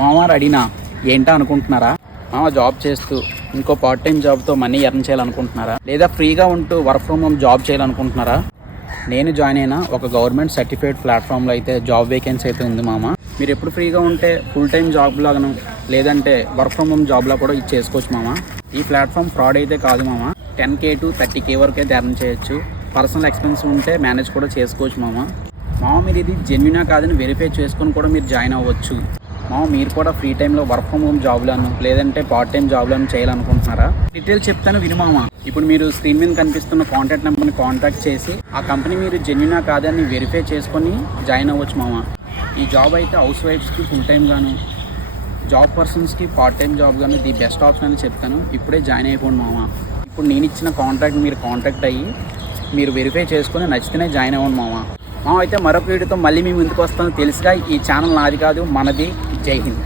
మామ రెడీనా ఏంటా అనుకుంటున్నారా? మామ జాబ్ చేస్తూ ఇంకో పార్ట్ టైం జాబ్తో మనీ ఎర్న్ చేయాలనుకుంటున్నారా? లేదా ఫ్రీగా ఉంటూ వర్క్ ఫ్రమ్ హోమ్ జాబ్ చేయాలనుకుంటున్నారా? నేను జాయిన్ అయిన ఒక గవర్నమెంట్ సర్టిఫైడ్ ప్లాట్ఫామ్లో అయితే జాబ్ వేకెన్సీ అయితే ఉంది మామ. మీరు ఎప్పుడు ఫ్రీగా ఉంటే ఫుల్ టైం జాబ్ లాగాను లేదంటే వర్క్ ఫ్రమ్ హోమ్ జాబ్లో కూడా ఇది చేసుకోవచ్చు మామ. ఈ ప్లాట్ఫామ్ ఫ్రాడ్ అయితే కాదు మామ. 10K to 30K వరకు అయితే ఎర్న్ చేయొచ్చు. పర్సనల్ ఎక్స్పెన్స్ ఉంటే మేనేజ్ కూడా చేసుకోవచ్చు మామ. మీరు ఇది జెన్యునా కాదని వెరిఫై చేసుకొని కూడా మీరు జాయిన్ అవ్వచ్చు. మీరు కూడా ఫ్రీ టైంలో వర్క్ ఫ్రమ్ హోమ్ జాబ్లను లేదంటే పార్ట్ టైం జాబ్లను చేయాలనుకుంటున్నారా? డీటెయిల్స్ చెప్తాను విను మామ. ఇప్పుడు మీరు స్క్రీన్ మీద కనిపిస్తున్న కాంటాక్ట్ నెంబర్ని కాంటాక్ట్ చేసి ఆ కంపెనీ మీరు జెన్యునా కాదని వెరిఫై చేసుకొని జాయిన్ అవ్వచ్చు మామ. ఈ జాబ్ అయితే హౌస్ వైఫ్స్కి ఫుల్ టైం గాను జాబ్ పర్సన్స్కి పార్ట్ టైం జాబ్ గాను ది బెస్ట్ ఆప్షన్ అని చెప్తాను. ఇప్పుడే జాయిన్ అయిపోండి మామ. ఇప్పుడు నేను ఇచ్చిన కాంటాక్ట్ మీరు కాంటాక్ట్ అయ్యి మీరు వెరిఫై చేసుకొని నచ్చితేనే జాయిన్ అవ్వండి మామ. అయితే మరొక వీడియోతో మళ్ళీ మీ ముందుకు వస్తాను. తెలుసుగా ఈ ఛానల్ నాది కాదు, మనది. జై హింద్.